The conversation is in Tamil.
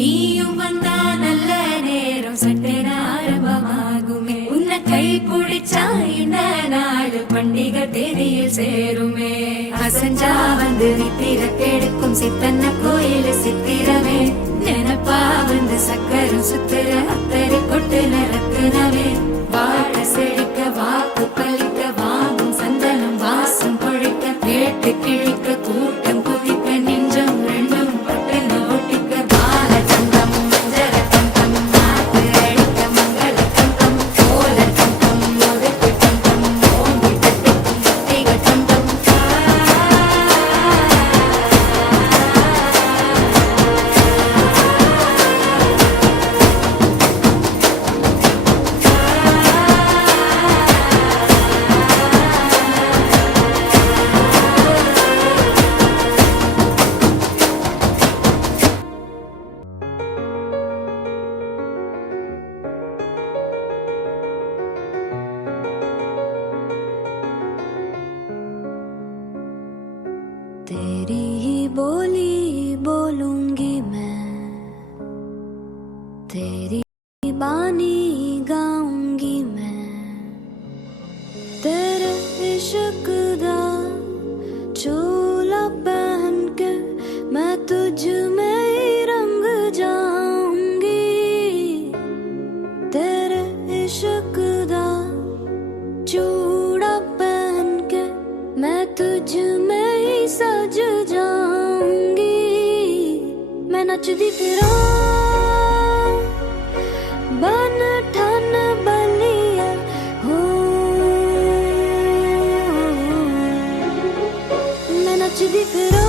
நீயும் வந்தா நல்ல நேரம் சட்டென ஆரம்பமாகுமே. உன்னை கை பிடிச்சா இந்த நாடு பண்டிகை தேதியில் சேருமே. அசஞ்சா வந்து நித்திர கெடுக்கும் சித்தன்ன கோயில் சித்திரமே. நினப்பா வந்து சக்கரம் சுத்துற அத்தரை கொட்டு ரத்தினமே. வாழ செழிக்க வாக்கு பலிக்க வாங்கும் சந்தனம் வாசம் பொழிக்க கேட்டு கிழிக்க கூட்டம் குதிக்க நெஞ்சம் ரெண்டும் பட்டுன ஒட்டிக்க பால தந்தம் மஞ்சர தந்தம் நாட்டு அடிக்க மங்கள தந்தம் கோல தந்தம் ஒதுக்கு தந்தம் ஓங்கி தட்டிக்கும் முத்திக தந்தம். तेरी ही बोली बोलूंगी मैं, तेरी बानी गाऊंगी मैं। तेरे इश्क दा चोला पहन के मैं तुझ में ही रंग जाऊंगी। तेरे इश्क दा चूड़ा पहन के मैं तुझ में ही सज जाऊंगी। मैं नचदी फिरा बन ठन बलिया हो, मैं नचदी फिरा